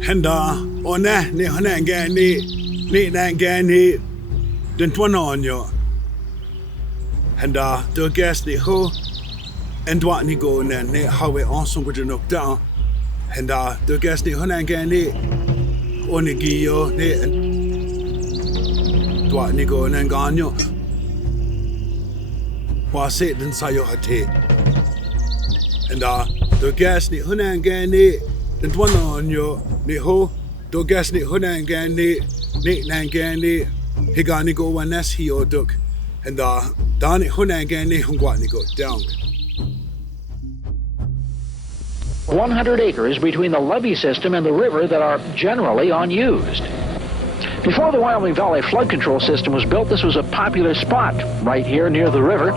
Henda one ni hananga ni nangani dentwanonyo. Henda do gas ni ho and what ni go ne how also would knock down. Henda do gas ni hananga ni onigio ni what ni go nanganyo. Was it in sayo hate. Henda do gas ni hananga ni dentwanonyo ni ho do gas ni hananga ni nangani higani go wanes hi oduk and dani hunangani hungwani go down. 100 acres between the levee system and the river that are generally unused. Before the Wyoming Valley flood control system was built, this was a popular spot right here near the river.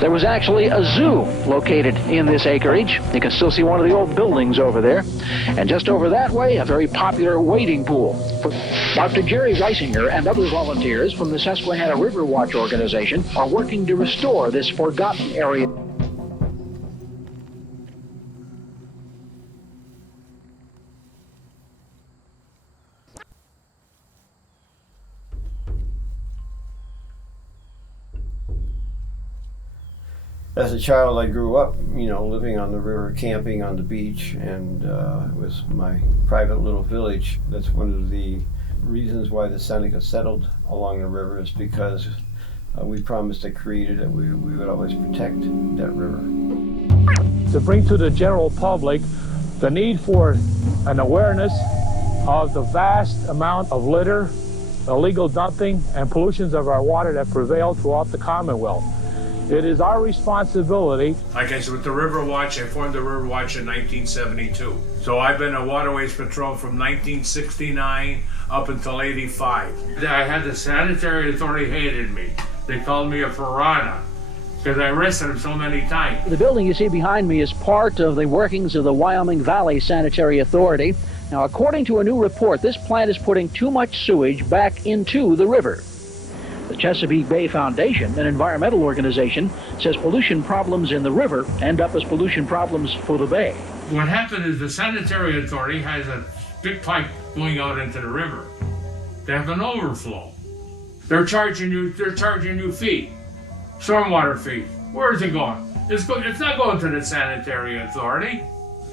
There was actually a zoo located in this acreage. You can still see one of the old buildings over there. And just over that way, a very popular wading pool. Dr. Gere Reisinger and other volunteers from the Susquehanna River Watch organization are working to restore this forgotten area. As a child, I grew up, living on the river, camping on the beach, and it was my private little village. That's one of the reasons why the Seneca settled along the river, is because we promised the Creator that we would always protect that river. To bring to the general public the need for an awareness of the vast amount of litter, illegal dumping, and pollutions of our water that prevail throughout the Commonwealth. It is our responsibility. Like I said, with the River Watch, I formed the River Watch in 1972. So I've been a waterways patrol from 1969 up until 85. I had the sanitary authority hated me. They called me a piranha because I arrested them so many times. The building you see behind me is part of the workings of the Wyoming Valley Sanitary Authority. Now, according to a new report, this plant is putting too much sewage back into the river. The Chesapeake Bay Foundation, an environmental organization, says pollution problems in the river end up as pollution problems for the bay. What happened is the sanitary authority has a big pipe going out into the river. They have an overflow. They're charging you fee, stormwater fee. Where is it going? It's not going to the sanitary authority.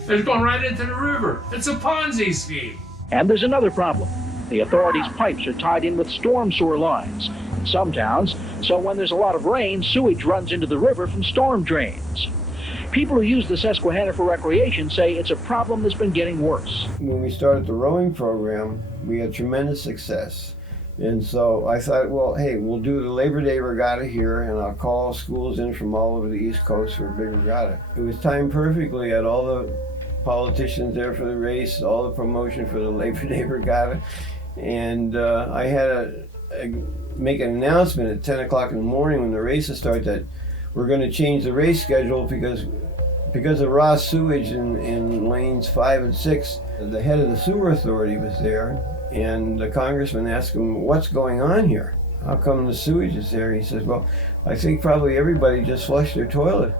It's going right into the river. It's a Ponzi scheme. And there's another problem. The authorities' pipes are tied in with storm sewer lines in some towns, so when there's a lot of rain, sewage runs into the river from storm drains. People who use the Susquehanna for recreation say it's a problem that's been getting worse. When we started the rowing program, we had tremendous success. And so I thought, well, hey, we'll do the Labor Day regatta here, and I'll call schools in from all over the East Coast for a big regatta. It was timed perfectly. I had all the politicians there for the race, all the promotion for the Labor Day regatta. And I had to make an announcement at 10 o'clock in the morning when the races start that we're going to change the race schedule because of raw sewage in lanes 5 and 6. The head of the sewer authority was there, and the congressman asked him, what's going on here? How come the sewage is there? He says, well, I think probably everybody just flushed their toilet.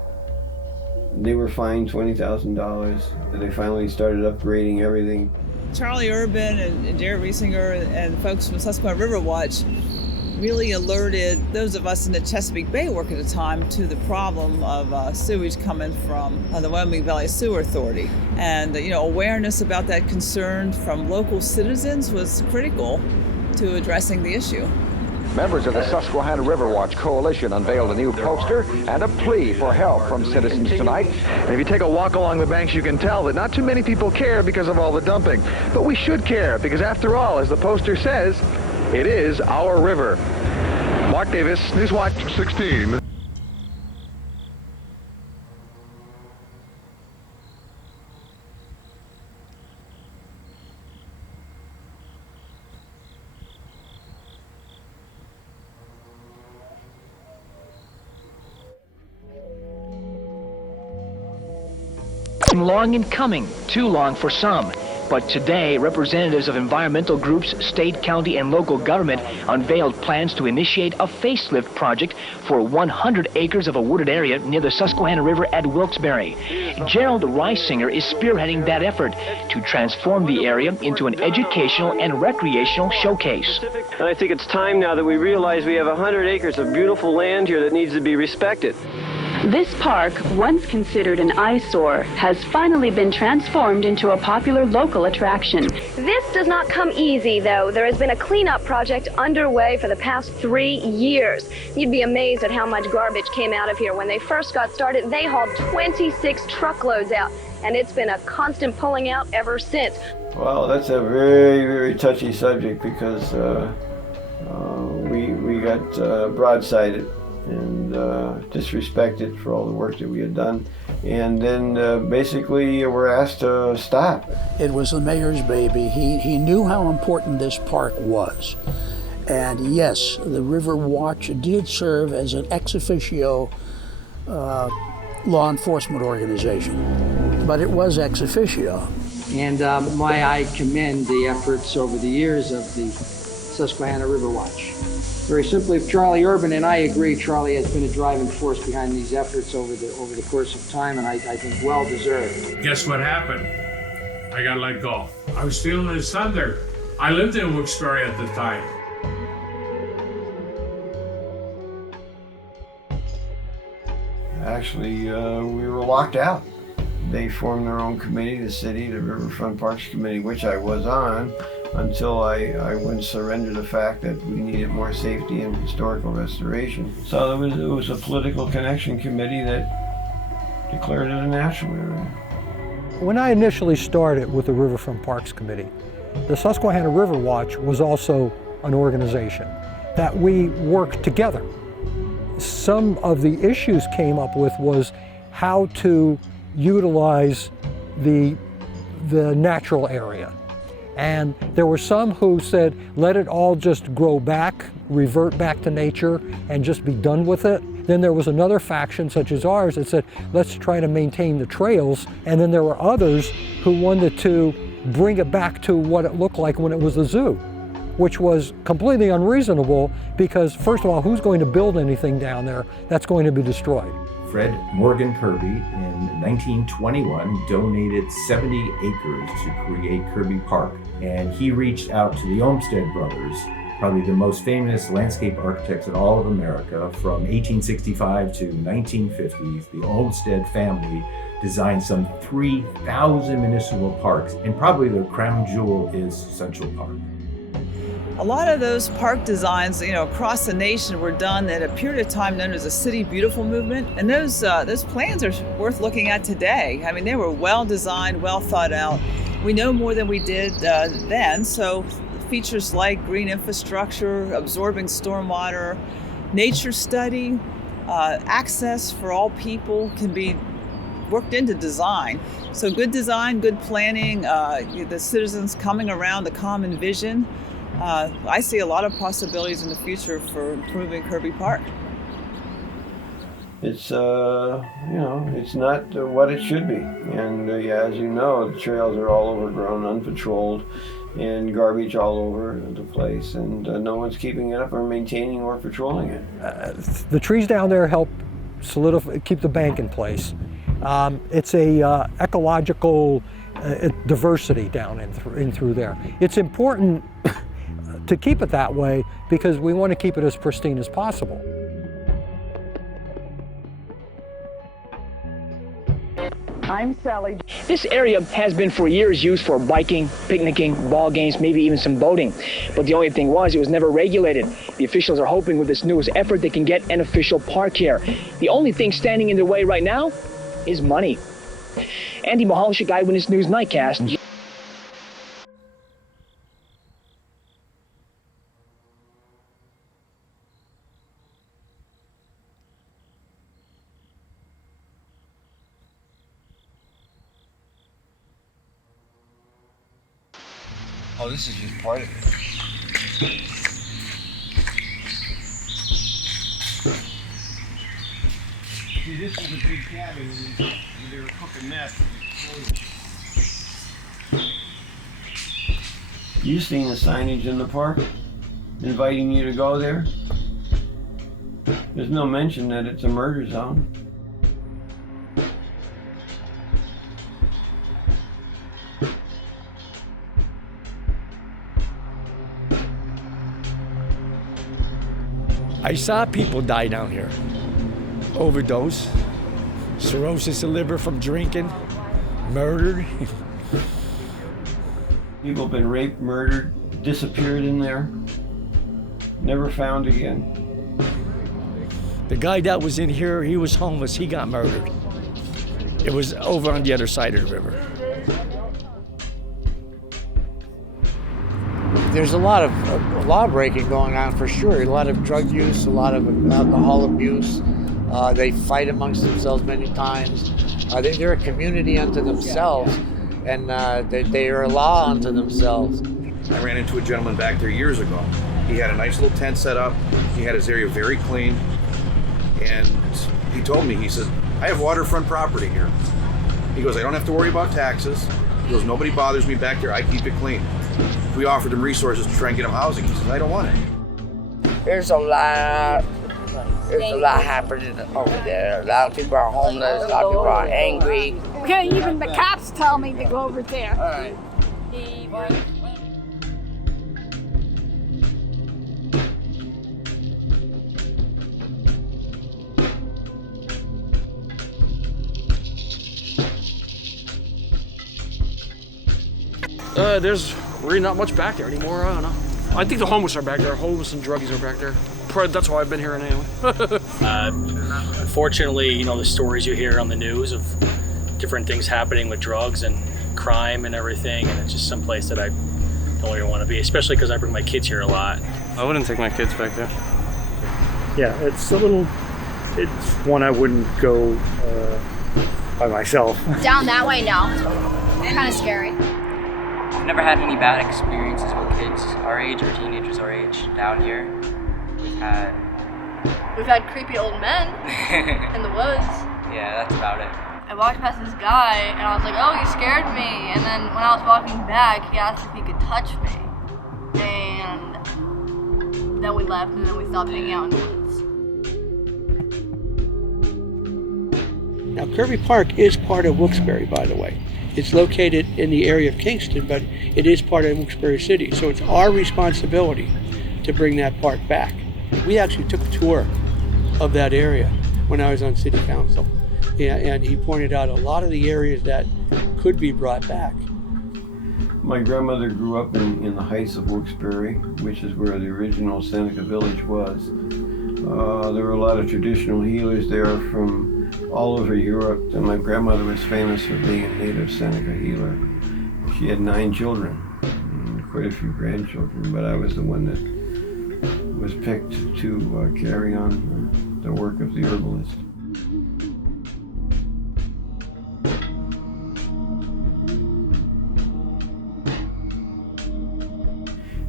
They were fined $20,000. They finally started upgrading everything. Charlie Urban and Gere Reisinger and folks from Susquehanna River Watch really alerted those of us in the Chesapeake Bay work at the time to the problem of sewage coming from the Wyoming Valley Sewer Authority. And awareness about that concern from local citizens was critical to addressing the issue. Members of the Susquehanna River Watch Coalition unveiled a new poster and a plea for help from citizens tonight. And if you take a walk along the banks, you can tell that not too many people care because of all the dumping. But we should care because, after all, as the poster says, it is our river. Mark Davis, Newswatch 16. Long in coming, too long for some. But today, representatives of environmental groups, state, county, and local government unveiled plans to initiate a facelift project for 100 acres of a wooded area near the Susquehanna River at Wilkes-Barre. Gere Reisinger is spearheading that effort to transform the area into an educational and recreational showcase. And I think it's time now that we realize we have 100 acres of beautiful land here that needs to be respected. This park, once considered an eyesore, has finally been transformed into a popular local attraction. This does not come easy, though. There has been a cleanup project underway for the past 3 years. You'd be amazed at how much garbage came out of here. When they first got started, they hauled 26 truckloads out, and it's been a constant pulling out ever since. Well, that's a very, very touchy subject because we got broadsided and disrespected for all the work that we had done. And then basically we're asked to stop. It was the mayor's baby. He knew how important this park was. And yes, the River Watch did serve as an ex officio law enforcement organization, but it was ex officio. And I commend the efforts over the years of the Susquehanna River Watch. Very simply, Charlie Urban, and I agree, Charlie has been a driving force behind these efforts over the course of time, and I think well deserved. Guess what happened? I got let go. I was feeling his thunder. I lived in Wilkes-Barre at the time. Actually, we were locked out. They formed their own committee, the city, the Riverfront Parks Committee, which I was on, until I wouldn't surrender the fact that we needed more safety and historical restoration. So it was a political connection committee that declared it a national area. When I initially started with the Riverfront Parks Committee, the Susquehanna River Watch was also an organization that we worked together. Some of the issues came up with was how to utilize the natural area. And there were some who said, let it all just grow back, revert back to nature, and just be done with it. Then there was another faction, such as ours, that said, let's try to maintain the trails. And then there were others who wanted to bring it back to what it looked like when it was a zoo, which was completely unreasonable because, first of all, who's going to build anything down there that's going to be destroyed? Fred Morgan Kirby in 1921 donated 70 acres to create Kirby Park, and he reached out to the Olmsted brothers, probably the most famous landscape architects in all of America. From 1865 to 1950s, the Olmsted family designed some 3,000 municipal parks, and probably their crown jewel is Central Park. A lot of those park designs, across the nation were done at a period of time known as a City Beautiful movement. And those plans are worth looking at today. I mean, they were well designed, well thought out. We know more than we did then. So features like green infrastructure, absorbing stormwater, nature study, access for all people can be worked into design. So good design, good planning, the citizens coming around the common vision. I see a lot of possibilities in the future for improving Kirby Park. It's it's not what it should be, and as you know, the trails are all overgrown, unpatrolled, and garbage all over the place, and no one's keeping it up or maintaining or patrolling it. The trees down there help keep the bank in place. It's a ecological diversity down in through there. It's important to keep it that way because we want to keep it as pristine as possible. I'm Sally. This area has been for years used for biking, picnicking, ball games, maybe even some boating. But the only thing was, it was never regulated. The officials are hoping with this newest effort they can get an official park here. The only thing standing in their way right now is money. Andy Mahalchik, Eyewitness News Nightcast. Oh, this is just part of it. See, this is a big cabin, and they were cooking meth. You seen the signage in the park inviting you to go there? There's no mention that it's a murder zone. I saw people die down here. Overdose, cirrhosis of liver from drinking, murdered. People have been raped, murdered, disappeared in there, never found again. The guy that was in here, he was homeless, he got murdered. It was over on the other side of the river. There's a lot of law breaking going on for sure. A lot of drug use, a lot of alcohol abuse. They fight amongst themselves many times. They're a community unto themselves, and they are a law unto themselves. I ran into a gentleman back there years ago. He had a nice little tent set up. He had his area very clean. And he told me, he said, I have waterfront property here. He goes, I don't have to worry about taxes. He goes, nobody bothers me back there. I keep it clean. We offered him resources to try and get him housing. He says, I don't want it. There's a lot happening over there. A lot of people are homeless, a lot of people are angry. Okay, even the cops tell me to go over there. All right. There's really not much back there anymore. I don't know. I think the homeless are back there. Homeless and druggies are back there. Probably that's why I've been here anyway. Unfortunately, you know, the stories you hear on the news of different things happening with drugs and crime and everything, and it's just some place that I don't even want to be, especially because I bring my kids here a lot. I wouldn't take my kids back there. Yeah, it's one I wouldn't go by myself. Down that way, no. Kind of scary. I've never had any bad experiences with kids our age or teenagers our age down here. We've had creepy old men in the woods. Yeah, that's about it. I walked past this guy and I was like, oh, you scared me. And then when I was walking back, he asked if he could touch me. And then we left and then we stopped hanging out in the woods. Now, Kirby Park is part of Wilkes-Barre, by the way. It's located in the area of Kingston, but it is part of Wilkes-Barre City. So it's our responsibility to bring that park back. We actually took a tour of that area when I was on city council. And he pointed out a lot of the areas that could be brought back. My grandmother grew up in the heights of Wilkes-Barre, which is where the original Seneca Village was. There were a lot of traditional healers there from all over Europe, and my grandmother was famous for being a native Seneca healer. She had 9 children, and quite a few grandchildren, but I was the one that was picked to carry on the work of the herbalist.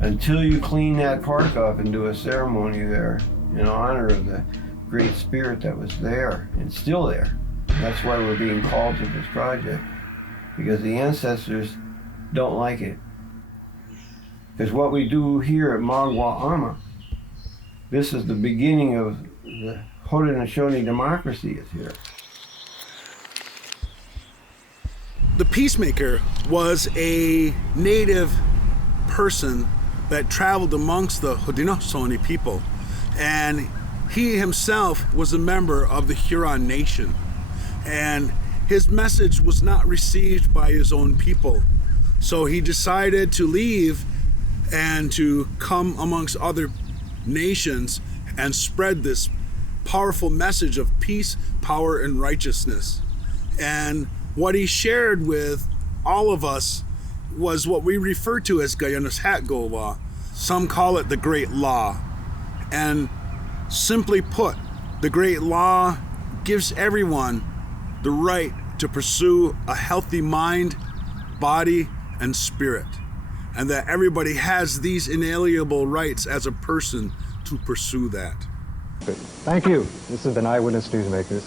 Until you clean that park up and do a ceremony there in honor of the great spirit that was there and still there. That's why we're being called to this project, because the ancestors don't like it. Because what we do here at Magwa-Ama, this is the beginning of the Haudenosaunee democracy is here. The peacemaker was a native person that traveled amongst the Haudenosaunee people, and he himself was a member of the Huron Nation, and his message was not received by his own people. So he decided to leave and to come amongst other nations and spread this powerful message of peace, power, and righteousness. And what he shared with all of us was what we refer to as Gayanas Hatgova. Some call it the Great Law. And simply put, the Great Law gives everyone the right to pursue a healthy mind, body, and spirit, and that everybody has these inalienable rights as a person to pursue that. Thank you. This has been Eyewitness Newsmakers.